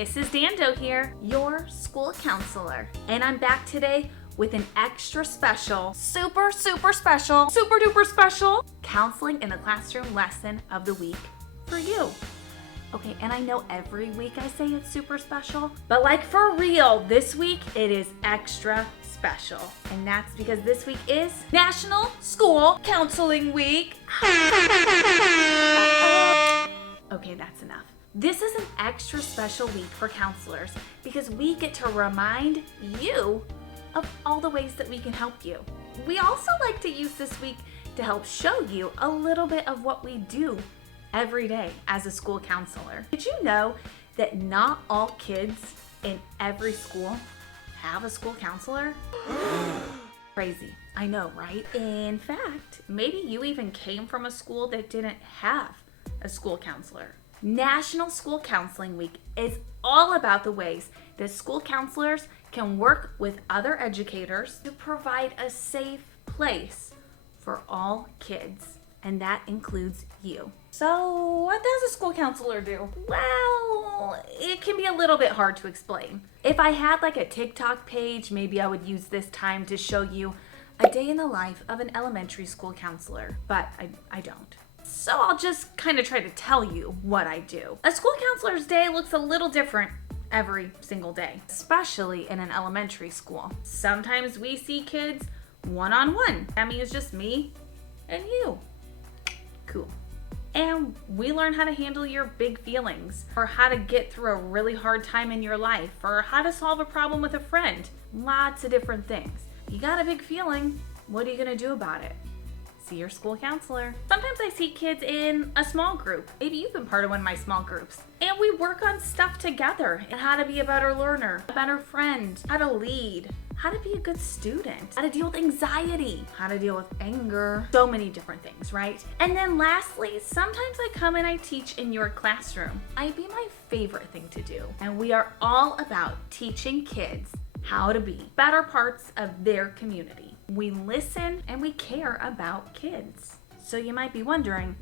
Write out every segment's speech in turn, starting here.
Mrs. Dando here, your school counselor. And I'm back today with an extra special, super duper special counseling in the classroom lesson of the week for you. Okay, and I know every week I say it's super special, but like for real, this week it is extra special. And that's because this week is National School Counseling Week. Okay, that's enough. This is an extra special week for counselors because we get to remind you of all the ways that we can help you. We also like to use this week to help show you a little bit of what we do every day as a school counselor. Did you know that not all kids in every school have a school counselor? Crazy, I know, right? In fact, maybe you even came from a school that didn't have a school counselor. National School Counseling Week is all about the ways that school counselors can work with other educators to provide a safe place for all kids, and that includes you. So, what does a school counselor do? Well, it can be a little bit hard to explain. If I had like a TikTok page, maybe I would use this time to show you a day in the life of an elementary school counselor, but I don't. So I'll just kind of try to tell you what I do. A school counselor's day looks a little different every single day, especially in an elementary school. Sometimes we see kids one-on-one. That means just me and you. Cool. And we learn how to handle your big feelings, or how to get through a really hard time in your life, or how to solve a problem with a friend. Lots of different things. You got a big feeling, what are you gonna do about it? See your school counselor. Sometimes I see kids in a small group. Maybe you've been part of one of my small groups. And we work on stuff together, and how to be a better learner, a better friend, how to lead, how to be a good student, how to deal with anxiety, how to deal with anger, so many different things, right? And then lastly, sometimes I come and I teach in your classroom. It'd be my favorite thing to do. And we are all about teaching kids how to be better parts of their community. We listen and we care about kids. So you might be wondering,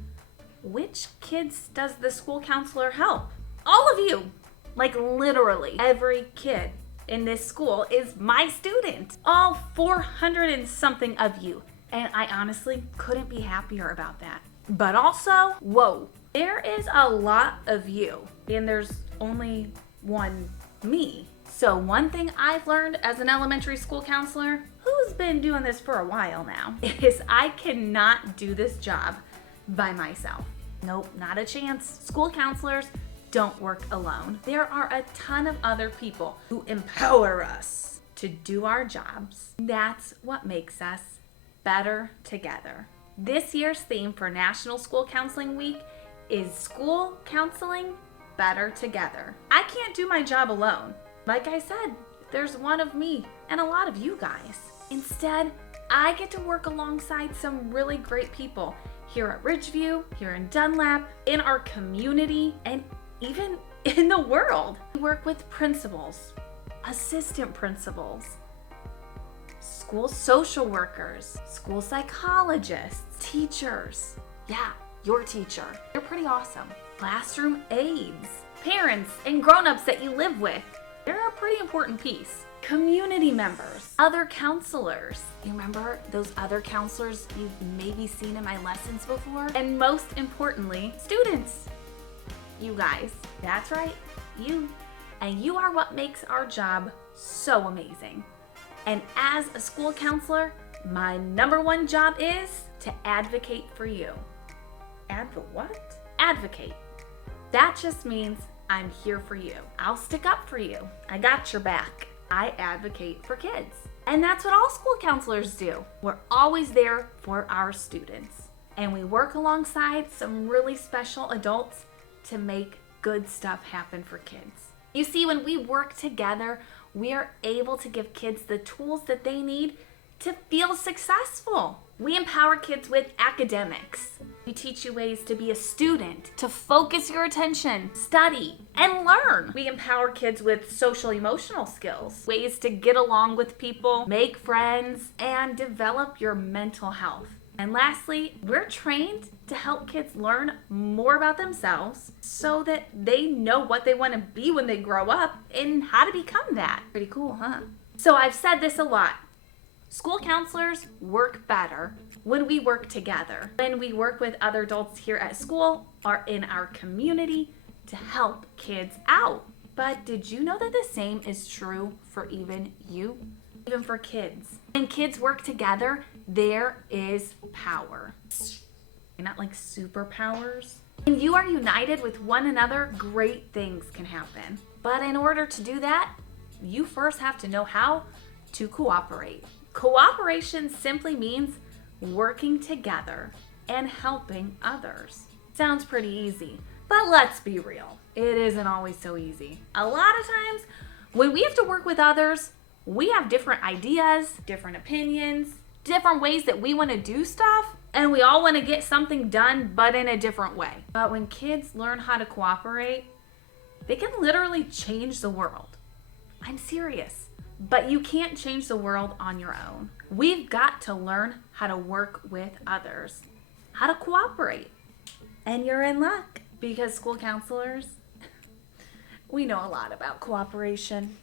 which kids does the school counselor help? All of you. Like literally every kid in this school is my student. All 400 and something of you. And I honestly couldn't be happier about that. But also, whoa, there is a lot of you and there's only one me. So one thing I've learned as an elementary school counselor, who's been doing this for a while now, is I cannot do this job by myself. Nope, not a chance. School counselors don't work alone. There are a ton of other people who empower us to do our jobs. That's what makes us better together. This year's theme for National School Counseling Week is School Counseling Better Together. I can't do my job alone. Like I said, there's one of me and a lot of you guys. Instead, I get to work alongside some really great people here at Ridgeview, here in Dunlap, in our community, and even in the world. We work with principals, assistant principals, school social workers, school psychologists, teachers. Yeah, your teacher. They're pretty awesome. Classroom aides, parents and grown-ups that you live with. They're a pretty important piece. Community members, other counselors. You remember those other counselors you've maybe seen in my lessons before? And most importantly, students. You guys. That's right, you. And you are what makes our job so amazing. And as a school counselor, my number one job is to advocate for you. What? Advocate. That just means I'm here for you. I'll stick up for you. I got your back. I advocate for kids. And that's what all school counselors do. We're always there for our students. And we work alongside some really special adults to make good stuff happen for kids. You see, when we work together, we are able to give kids the tools that they need to feel successful. We empower kids with academics. We teach you ways to be a student, to focus your attention, study, and learn. We empower kids with social emotional skills, ways to get along with people, make friends, and develop your mental health. And lastly, we're trained to help kids learn more about themselves so that they know what they want to be when they grow up and how to become that. Pretty cool, huh? So I've said this a lot. School counselors work better when we work together, when we work with other adults here at school or in our community to help kids out. But did you know that the same is true for even you? Even for kids. When kids work together, there is power. Not like superpowers. When you are united with one another, great things can happen. But in order to do that, you first have to know how to cooperate. Cooperation simply means working together and helping others. Sounds pretty easy, but let's be real. It isn't always so easy. A lot of times, when we have to work with others, we have different ideas, different opinions, different ways that we want to do stuff, and we all want to get something done, but in a different way. But when kids learn how to cooperate, they can literally change the world. I'm serious. But you can't change the world on your own. We've got to learn how to work with others, how to cooperate. And you're in luck because school counselors, we know a lot about cooperation.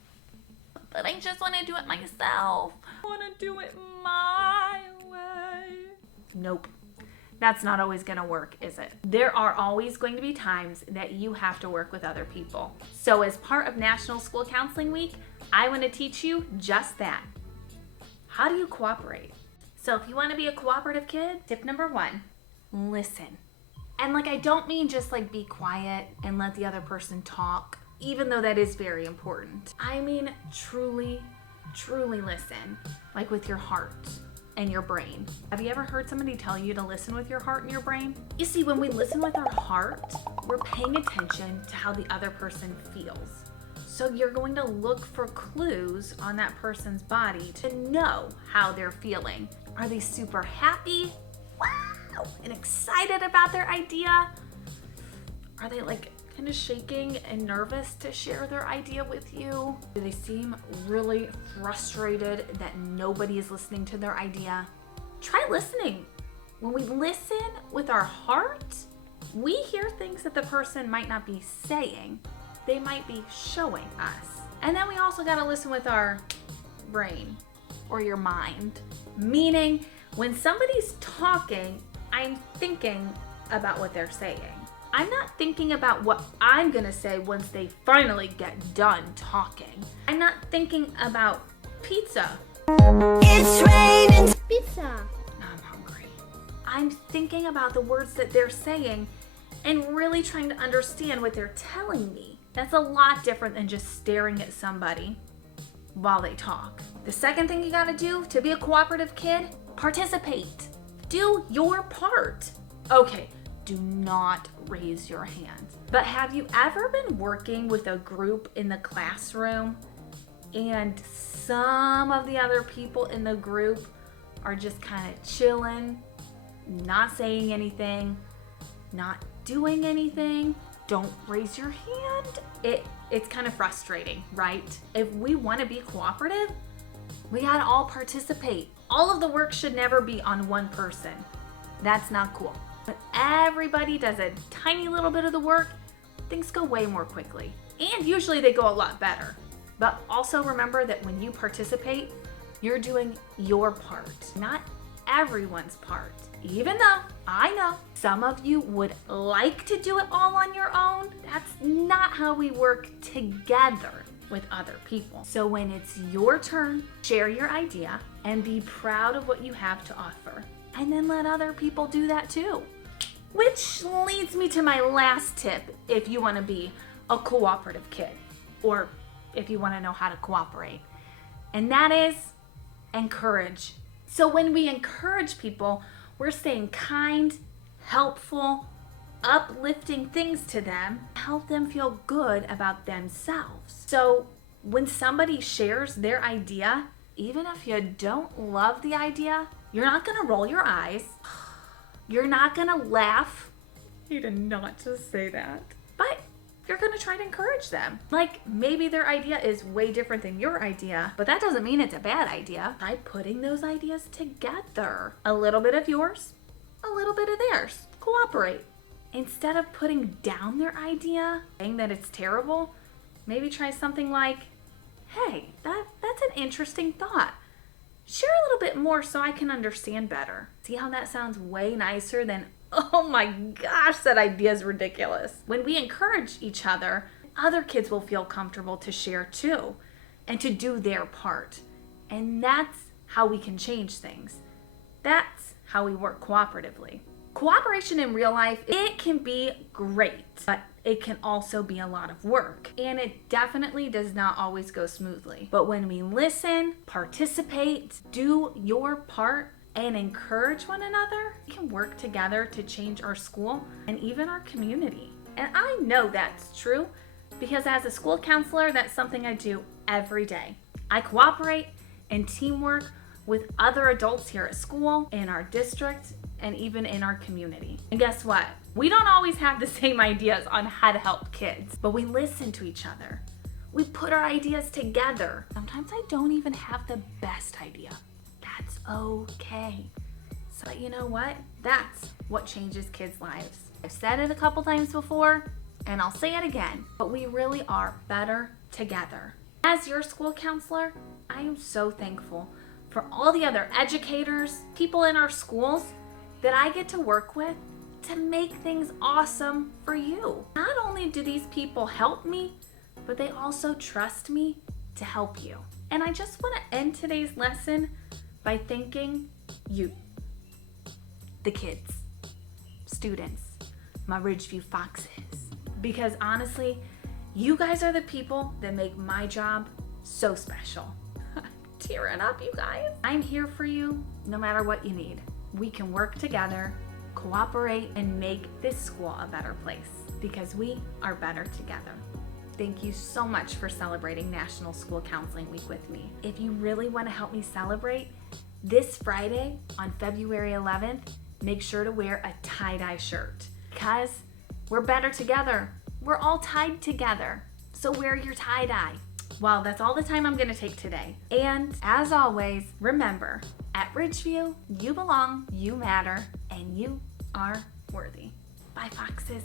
But I just want to do it myself. I want to do it my way. Nope. That's not always going to work, is it? There are always going to be times that you have to work with other people. So as part of National School Counseling Week, I want to teach you just that. How do you cooperate? So if you want to be a cooperative kid, tip number 1, listen. And I don't mean just be quiet and let the other person talk, even though that is very important. I mean truly, truly listen, with your heart and your brain. Have you ever heard somebody tell you to listen with your heart and your brain? You see, when we listen with our heart, we're paying attention to how the other person feels. So you're going to look for clues on that person's body to know how they're feeling. Are they super happy? Wow! And excited about their idea? Are they kind of shaking and nervous to share their idea with you? Do they seem really frustrated that nobody is listening to their idea? Try listening. When we listen with our heart, we hear things that the person might not be saying. They might be showing us. And then we also got to listen with our brain or your mind. Meaning, when somebody's talking, I'm thinking about what they're saying. I'm not thinking about what I'm gonna say once they finally get done talking. I'm not thinking about pizza. It's raining pizza. I'm hungry. I'm thinking about the words that they're saying and really trying to understand what they're telling me. That's a lot different than just staring at somebody while they talk. The second thing you gotta do to be a cooperative kid, participate. Do your part. Okay, do not raise your hand. But have you ever been working with a group in the classroom and some of the other people in the group are just kind of chilling, not saying anything, not doing anything? Don't raise your hand. It's kind of frustrating, right? If we want to be cooperative, we gotta all participate. All of the work should never be on one person. That's not cool. When everybody does a tiny little bit of the work, things go way more quickly. And usually they go a lot better. But also remember that when you participate, you're doing your part, not everyone's part. Even though I know some of you would like to do it all on your own, that's not how we work together with other people. So when it's your turn, share your idea and be proud of what you have to offer. And then let other people do that too. Which leads me to my last tip if you want to be a cooperative kid, or if you want to know how to cooperate. And that is encourage. So when we encourage people, we're saying kind, helpful, uplifting things to them, help them feel good about themselves. So when somebody shares their idea, even if you don't love the idea, you're not gonna roll your eyes. You're not gonna laugh. You did not just say that. But you're gonna try to encourage them. Like maybe their idea is way different than your idea, but that doesn't mean it's a bad idea. Try putting those ideas together. A little bit of yours, a little bit of theirs. Cooperate. Instead of putting down their idea, saying that it's terrible, maybe try something like, hey, that's an interesting thought. Share a little bit more so I can understand better. See how that sounds way nicer than, oh my gosh, that idea is ridiculous. When we encourage each other, other kids will feel comfortable to share too and to do their part. And that's how we can change things. That's how we work cooperatively. Cooperation in real life, it can be great, but it can also be a lot of work. And it definitely does not always go smoothly. But when we listen, participate, do your part, and encourage one another, we can work together to change our school and even our community. And I know that's true because as a school counselor, that's something I do every day. I cooperate and teamwork with other adults here at school, in our district, and even in our community. And guess what? We don't always have the same ideas on how to help kids, but we listen to each other. We put our ideas together. Sometimes I don't even have the best idea. That's okay. So you know what? That's what changes kids' lives. I've said it a couple times before, and I'll say it again, but we really are better together. As your school counselor, I am so thankful for all the other educators, people in our schools that I get to work with to make things awesome for you. Not only do these people help me, but they also trust me to help you. And I just want to end today's lesson by thanking you, the kids, students, my Ridgeview Foxes. Because honestly, you guys are the people that make my job so special. Tearing up, you guys. I'm here for you no matter what you need. We can work together, cooperate, and make this school a better place because we are better together. Thank you so much for celebrating National School Counseling Week with me. If you really want to help me celebrate, this Friday on February 11th, make sure to wear a tie-dye shirt because we're better together. We're all tied together. So wear your tie-dye. Well, that's all the time I'm going to take today. And as always, remember, at Ridgeview, you belong, you matter, and you are worthy. Bye, Foxes.